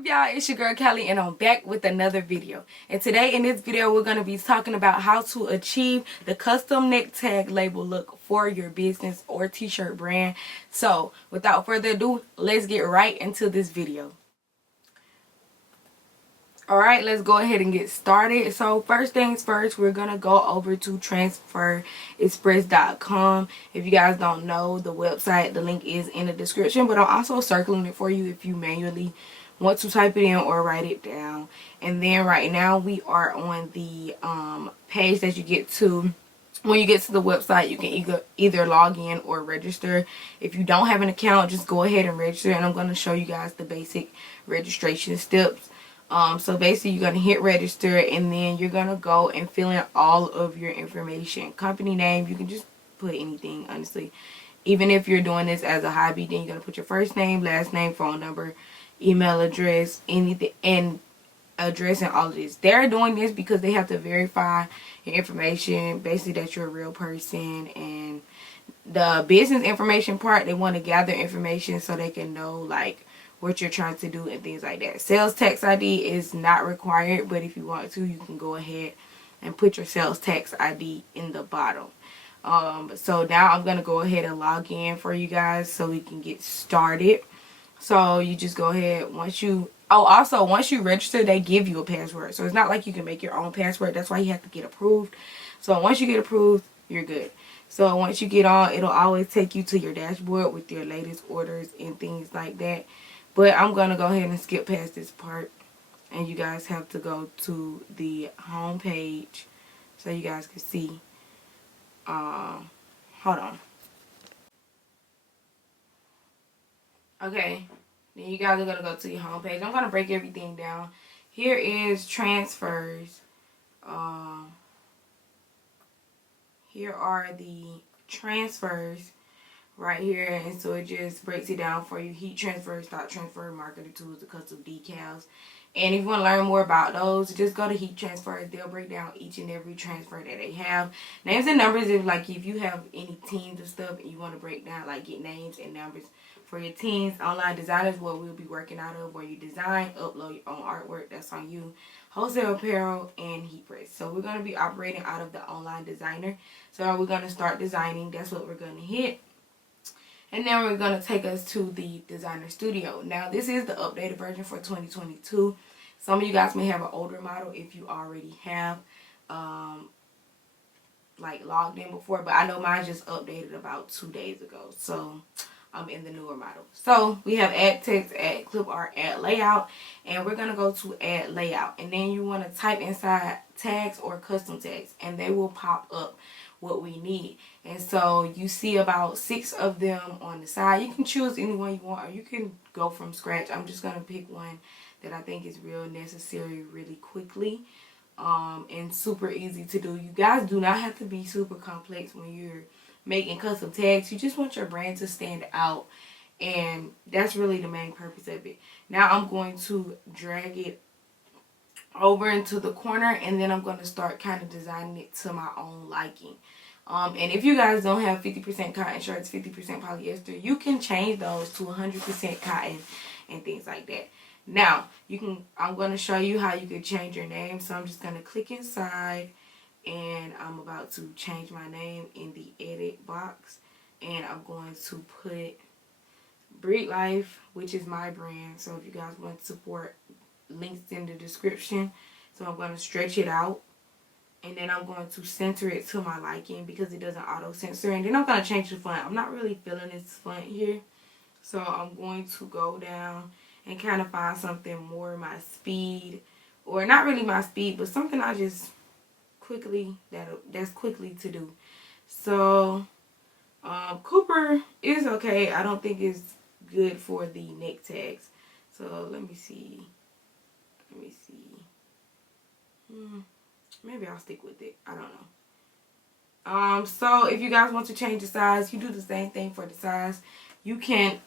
up, y'all? It's your girl Kelly, and I'm back with another video. And today in this video we're going to be talking about how to achieve the custom neck tag label look for your business or t-shirt brand. So without further ado, let's get right into this video. Alright, let's go ahead and get started. So first things first, we're going to go over to transferexpress.com. If you guys don't know the website, the link is in the description, but I'm also circling it for you if you manually want to type it in or write it down. And then right now we are on the page that you get to. When you get to the website, you can either log in or register. If you don't have an account, just go ahead and register, and I'm going to show you guys the basic registration steps. So basically you're going to hit register, and then you're going to go and fill in all of your information. Company name, you can just put anything, honestly. Even if you're doing this as a hobby, then you're going to put your first name, last name, phone number, email address, anything, and address, and all of this. They're doing this because they have to verify your information, basically that you're a real person. And the business information part, they want to gather information so they can know like what you're trying to do and things like that. Sales tax ID is not required, but if you want to, you can go ahead and put your sales tax ID in the bottom. So now I'm going to go ahead and log in for you guys so we can get started. So you just go ahead, once you register, they give you a password. So it's not like you can make your own password. That's why you have to get approved. So once you get approved, you're good. So once you get on, it'll always take you to your dashboard with your latest orders and things like that. But I'm going to go ahead and skip past this part, and you guys have to go to the home page so you guys can see. Hold on. Okay, then you guys are going to go to your home page. I'm going to break everything down. Here is transfers. Here are the transfers right here, and so it just breaks it down for you. Heat transfer, stock transfer, marketing tools, the custom decals. And if you want to learn more about those, just go to heat transfers. They'll break down each and every transfer that they have. Names and numbers, if you have any teams and stuff and you want to break down, like get names and numbers for your teams. Online designers, what we'll be working out of, where you design, upload your own artwork, that's on you. Wholesale apparel, and heat press. So we're going to be operating out of the online designer. So we're going to start designing. That's what we're going to hit. And then we're going to take us to the designer studio. Now this is the updated version for 2022. Some of you guys may have an older model if you already have like logged in before, but I know mine just updated about 2 days ago. So I'm in the newer model. So we have add text, add clip art, add layout, and we're going to go to add layout. And then you want to type inside tags or custom tags, and they will pop up what we need. And so you see about 6 of them on the side. You can choose any one you want, or you can go from scratch. I'm just going to pick one that I think is real necessary really quickly, and super easy to do. You guys do not have to be super complex when you're making custom tags. You just want your brand to stand out, and that's really the main purpose of it. Now I'm going to drag it over into the corner, and then I'm going to start kind of designing it to my own liking. And if you guys don't have 50% cotton shirts, 50% polyester, you can change those to 100% cotton and things like that. Now I'm going to show you how you can change your name. So I'm just going to click inside, and I'm about to change my name in the edit box, and I'm going to put Breed Life, which is my brand. So if you guys want to support, links in the description. So I'm going to stretch it out, and then I'm going to center it to my liking because it doesn't auto censor. And then I'm going to change the font. I'm not really feeling this font here, so I'm going to go down and kind of find something more my speed, or not really my speed, but something I just quickly that's quickly to do. So Cooper is okay. I don't think it's good for the neck tags. So let me see. Maybe I'll stick with it. I don't know. So if you guys want to change the size, you do the same thing for the size. You can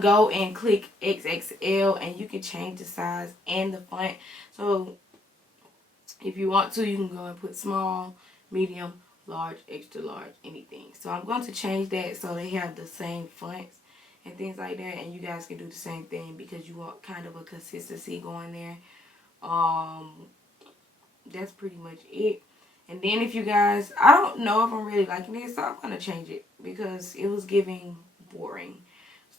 go and click XXL, and you can change the size and the font. So if you want to, you can go and put small, medium, large, extra large, anything. So I'm going to change that so they have the same fonts and things like that. And you guys can do the same thing because you want kind of a consistency going there. That's pretty much it. And then if you guys, I don't know if I'm really liking this, so I'm going to change it because it was giving boring.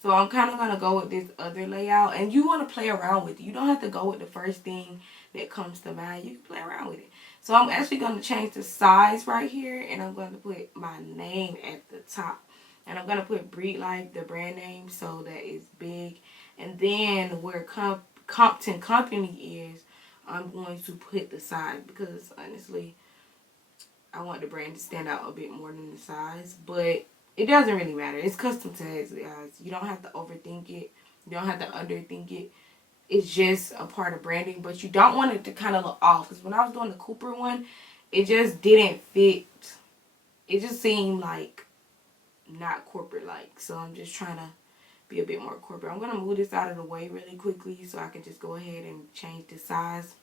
So I'm kind of going to go with this other layout. And you want to play around with it. You don't have to go with the first thing that comes to mind. You can play around with it. So I'm actually going to change the size right here. And I'm going to put my name at the top. And I'm going to put Breed Life, the brand name, so that it's big. And then where Compton Company is, I'm going to put the size. Because honestly, I want the brand to stand out a bit more than the size. But it doesn't really matter. It's custom tags, guys. You don't have to overthink it. You don't have to underthink it. It's just a part of branding. But you don't want it to kind of look off. Because when I was doing the Cooper one, it just didn't fit. It just seemed like not corporate-like. So I'm just trying to be a bit more corporate. I'm going to move this out of the way really quickly so I can just go ahead and change the size.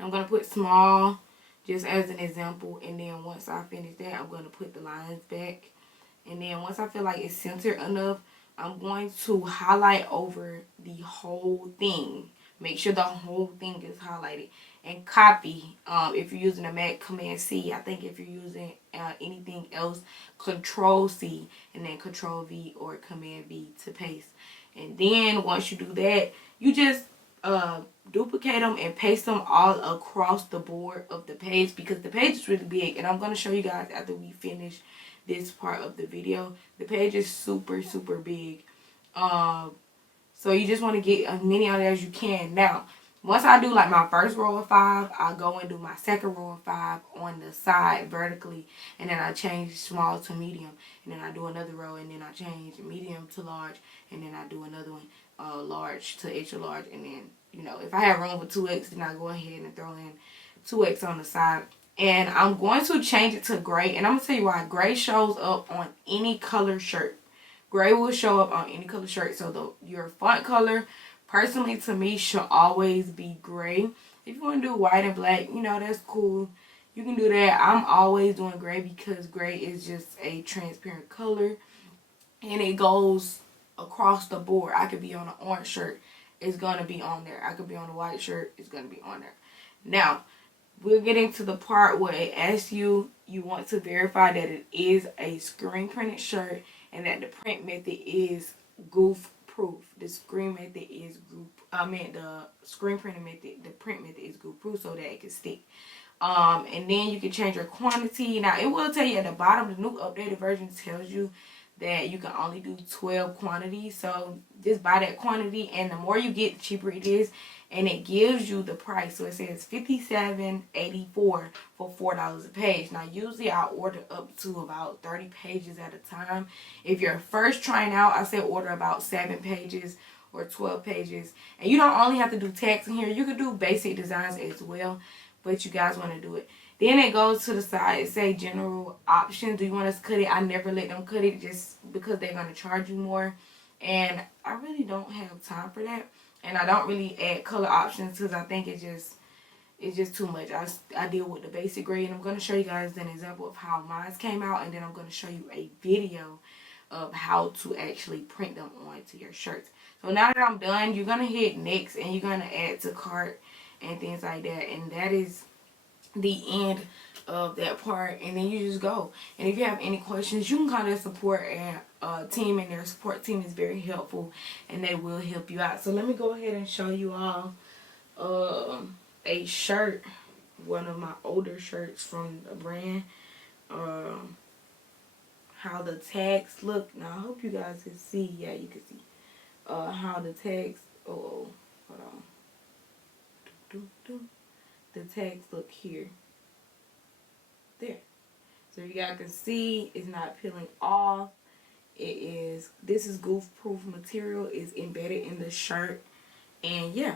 I'm going to put small just as an example. And then once I finish that, I'm going to put the lines back. And then once I feel like it's centered enough, I'm going to highlight over the whole thing. Make sure the whole thing is highlighted. And copy. If you're using a Mac, Command C. I think if you're using anything else, Control C. And then Control V or Command V to paste. And then once you do that, you just duplicate them and paste them all across the board of the page. Because the page is really big. And I'm going to show you guys after we finish this part of the video. The page is super, super big. So you just want to get as many on there as you can. Now, once I do like my first row of 5, I'll go and do my second row of 5 on the side vertically. And then I change small to medium. And then I do another row and then I change medium to large. And then I do another one, large to extra large. And then, you know, if I have room for 2X, then I go ahead and throw in 2X on the side. And I'm going to change it to gray. And I'm going to tell you why. Gray shows up on any color shirt. Gray will show up on any color shirt. So your font color, personally to me, should always be gray. If you want to do white and black, you know, that's cool. You can do that. I'm always doing gray because gray is just a transparent color. And it goes across the board. I could be on an orange shirt. It's going to be on there. I could be on a white shirt. It's going to be on there. Now, we're getting to the part where it asks you want to verify that it is a screen printed shirt and that the print method is goof proof. The screen method is the screen printing method, the print method is goof proof so that it can stick. And then you can change your quantity. Now it will tell you at the bottom, the new updated version tells you that you can only do 12 quantities. So just buy that quantity, and the more you get, the cheaper it is. And it gives you the price. So it says $57.84 for $4 a page. Now usually I order up to about 30 pages at a time. If you're first trying out, I say order about 7 pages or 12 pages. And you don't only have to do text in here. You can do basic designs as well. But you guys want to do it. Then it goes to the side. It say general options. Do you want us to cut it? I never let them cut it just because they're going to charge you more. And I really don't have time for that. And I don't really add color options because I think it's just too much. I deal with the basic gray. And I'm going to show you guys an example of how mine came out. And then I'm going to show you a video of how to actually print them onto your shirts. So now that I'm done, you're going to hit next. And you're going to add to cart and things like that. And that is the end of that part. And then you just go. And if you have any questions, you can call their support team, and their support team is very helpful and they will help you out. So let me go ahead and show you all a shirt, one of my older shirts from the brand, how the tags look. Now I hope you guys can see. Yeah, you can see how the tags, hold on, the tags look here, there. So you guys can see it's not peeling off. This is goof proof material, is embedded in the shirt. And yeah,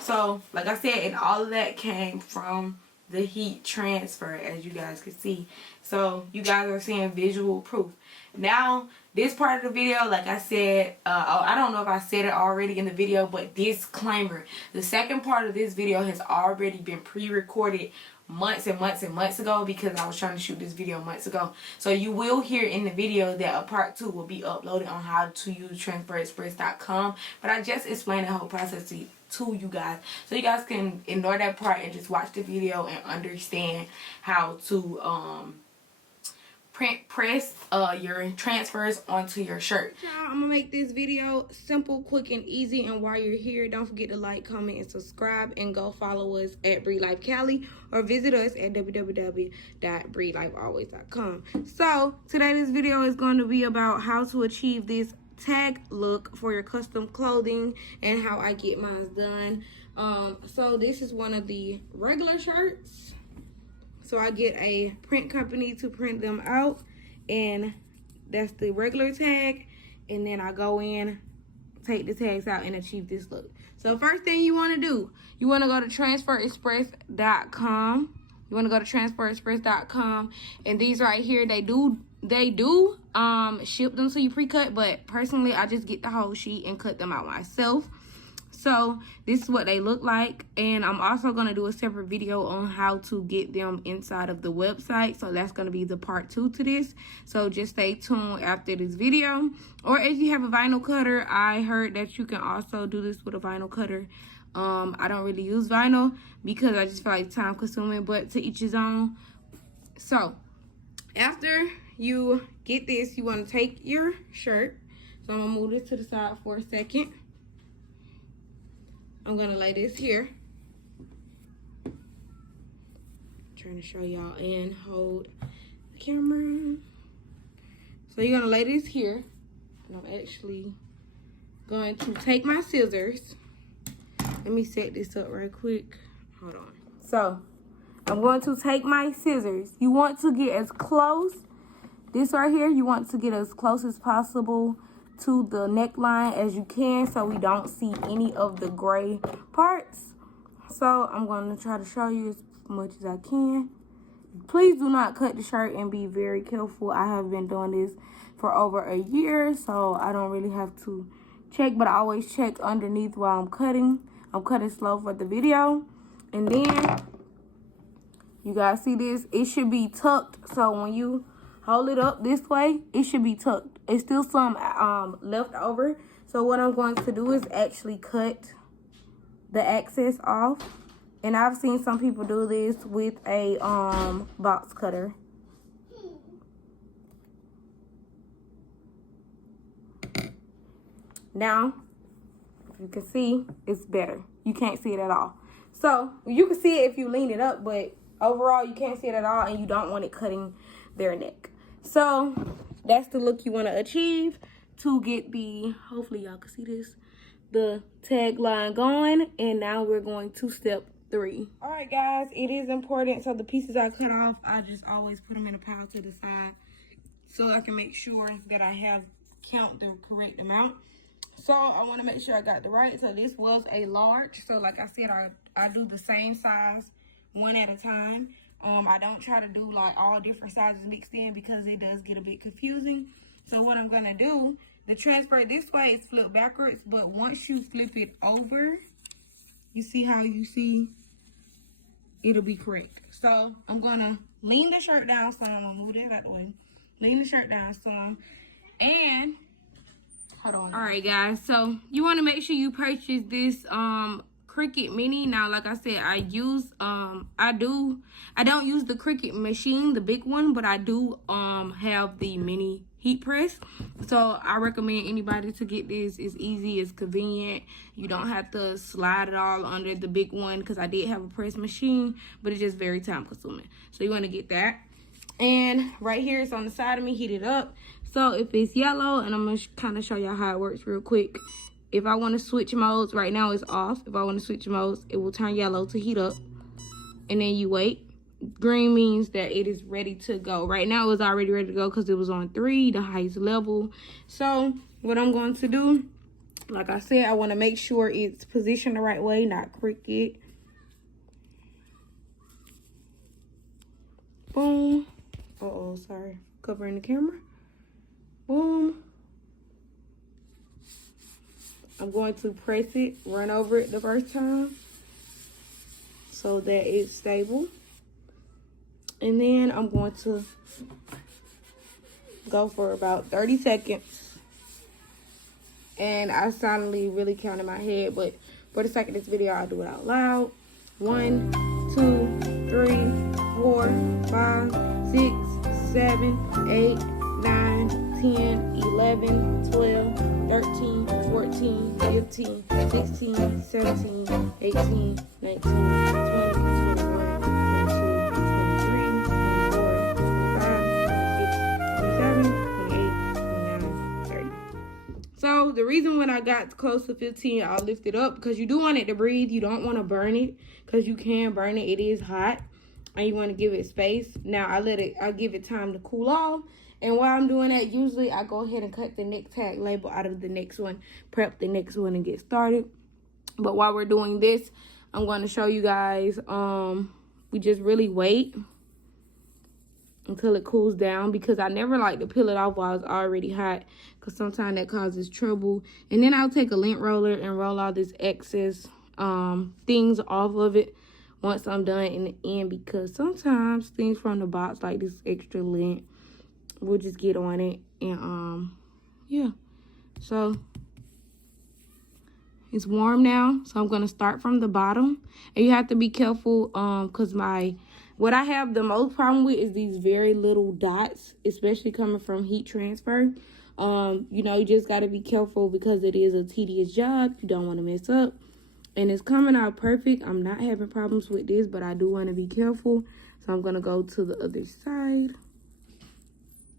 so like I said, and all of that came from the heat transfer, as you guys can see. So you guys are seeing visual proof. Now this part of the video, like I said, I don't know if I said it already in the video, but disclaimer, the second part of this video has already been pre-recorded months and months and months ago because I was trying to shoot this video months ago. So you will hear in the video that a part 2 will be uploaded on how to use TransferExpress.com. But I just explained the whole process to you guys, so you guys can ignore that part and just watch the video and understand how to press your transfers onto your shirt. I'm gonna make this video simple, quick, and easy. And while you're here, don't forget to like, comment, and subscribe, and go follow us at Breed Life Cali, or visit us at www.breedlifealways.com. So today this video is going to be about how to achieve this tag look for your custom clothing and how I get mine done. So this is one of the regular shirts. So I get a print company to print them out, and that's the regular tag. And then I go in, take the tags out, and achieve this look. So first thing you want to do, you want to go to TransferExpress.com. You want to go to TransferExpress.com, and these right here, they do ship them to you pre-cut, but personally I just get the whole sheet and cut them out myself. So this is what they look like, and I'm also going to do a separate video on how to get them inside of the website. So that's going to be the part 2 to this. So just stay tuned after this video. Or if you have a vinyl cutter, I heard that you can also do this with a vinyl cutter. I don't really use vinyl because I just feel like time consuming, but to each his own. So after you get this, you want to take your shirt. So I'm going to move this to the side for a second. I'm going to lay this here. Trying to show y'all and hold the camera. So you're going to lay this here. And I'm actually going to take my scissors. Let me set this up right quick. Hold on. So I'm going to take my scissors. You want to get as close, this right here, you want to get as close as possible to the neckline as you can, so we don't see any of the gray parts. So I'm going to try to show you as much as I can. Please do not cut the shirt, and be very careful. I have been doing this for over a year, so I don't really have to check, but I always check underneath while I'm cutting. I'm cutting slow for the video. And then you guys see this, it should be tucked. So when you hold it up this way, it should be tucked. It's still some left over. So what I'm going to do is actually cut the excess off. And I've seen some people do this with a box cutter. Now, if you can see, it's better. You can't see it at all. So you can see it if you lean it up, but overall you can't see it at all, and you don't want it cutting their neck. So that's the look you want to achieve to get the, hopefully y'all can see this, the tagline going. And now we're going to step 3. All right guys, it is important. So the pieces I cut off, I just always put them in a pile to the side so I can make sure that I count the correct amount. So I want to make sure I got the right. So this was a large. So like I said, I do the same size one at a time. I don't try to do like all different sizes mixed in because it does get a bit confusing. So what I'm going to do, the transfer this way is flip backwards, but once you flip it over, you see how you see it'll be correct. So I'm going to lean the shirt down some. I'm going to move that out the way. Lean the shirt down some. And hold on. All right guys, so you want to make sure you purchase this Cricut Mini. Now like I said, I don't use the Cricut machine, the big one, but I do have the mini heat press. So I recommend anybody to get this. It's easy, it's convenient. You don't have to slide it all under the big one, because I did have a press machine, but it's just very time consuming. So you want to get that. And right here, it's on the side of me, heat it up. So if it's yellow, and I'm going to kind of show y'all how it works real quick. If I want to switch modes, right now it's off. If I want to switch modes, it will turn yellow to heat up. And then you wait. Green means that it is ready to go. Right now it was already ready to go because it was on 3, the highest level. So what I'm going to do, like I said, I want to make sure it's positioned the right way, not crooked. Boom. Uh-oh, sorry. Covering the camera. Boom. I'm going to press it, run over it the first time so that it's stable. And then I'm going to go for about 30 seconds. And I silently really count in my head, but for the sake of this video, I'll do it out loud. 1, 2, 3, 4, 5, 6, 7, 8, 9, 10, 11, 12, 13, 14, 15, 16, 17, 18, 19, 20, 21, So the reason when I got close to 15, I'll lift it up because you do want it to breathe. You don't want to burn it because you can burn it. It is hot and you want to give it space. Now I give it time to cool off. And while I'm doing that, usually I go ahead and cut the neck tag label out of the next one, prep the next one and get started. But while we're doing this, I'm going to show you guys, we just really wait until it cools down because I never like to peel it off while it's already hot because sometimes that causes trouble. And then I'll take a lint roller and roll all this excess things off of it once I'm done in the end, because sometimes things from the box like this extra lint will just get on it. And yeah, so it's warm now, so I'm going to start from the bottom. And you have to be careful because what I have the most problem with is these very little dots, especially coming from heat transfer. You know, you just got to be careful because it is a tedious job. You don't want to mess up. And it's coming out perfect. I'm not having problems with this, but I do want to be careful. So I'm going to go to the other side.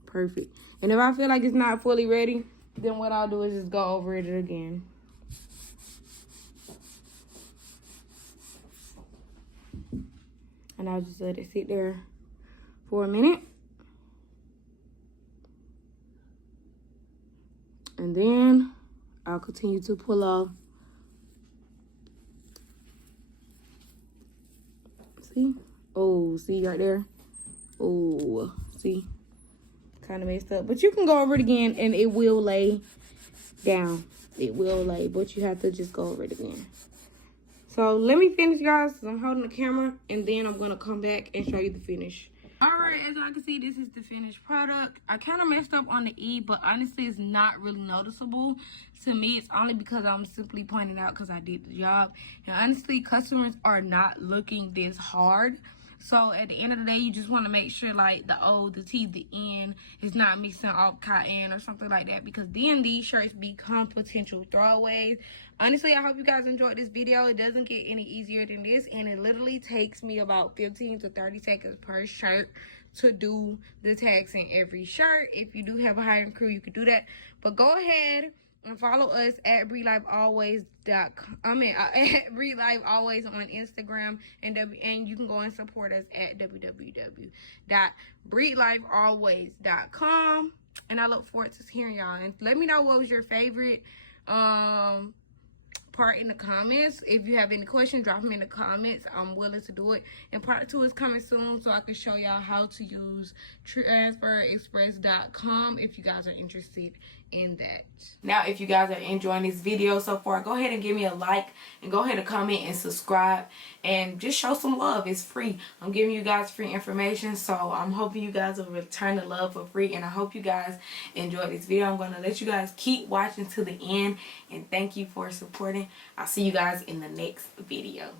Perfect. And if I feel like it's not fully ready, then what I'll do is just go over it again. And I'll just let it sit there for a minute. And then I'll continue to pull off. See? Oh, see right there? Oh, see? Kind of messed up. But you can go over it again and it will lay down. It will lay, but you have to just go over it again. So let me finish, guys, because I'm holding the camera, and then I'm going to come back and show you the finish. All right, as y'all can see, this is the finished product. I kind of messed up on the E, but honestly, it's not really noticeable. To me, it's only because I'm simply pointing out because I did the job. And honestly, customers are not looking this hard. So at the end of the day, you just want to make sure like the O, the T, the N is not mixing off cotton or something like that, because then these shirts become potential throwaways. Honestly, I hope you guys enjoyed this video. It doesn't get any easier than this, and it literally takes me about 15 to 30 seconds per shirt to do the tags in every shirt. If you do have a hiring crew, you could do that. But go ahead and follow us at BreeLifeAlways.com. At BreeLifeAlways on Instagram, and you can go and support us at www.BreeLifeAlways.com. And I look forward to hearing y'all. And let me know what was your favorite part in the comments. If you have any questions, drop them in the comments. I'm willing to do it. And part 2 is coming soon, so I can show y'all how to use TransferExpress.com if you guys are interested in that. Now, if you guys are enjoying this video so far, go ahead and give me a like and go ahead and comment and subscribe and just show some love. It's free. I'm giving you guys free information, so I'm hoping you guys will return the love for free, and I hope you guys enjoyed this video. I'm going to let you guys keep watching to the end, and thank you for supporting. I'll see you guys in the next video.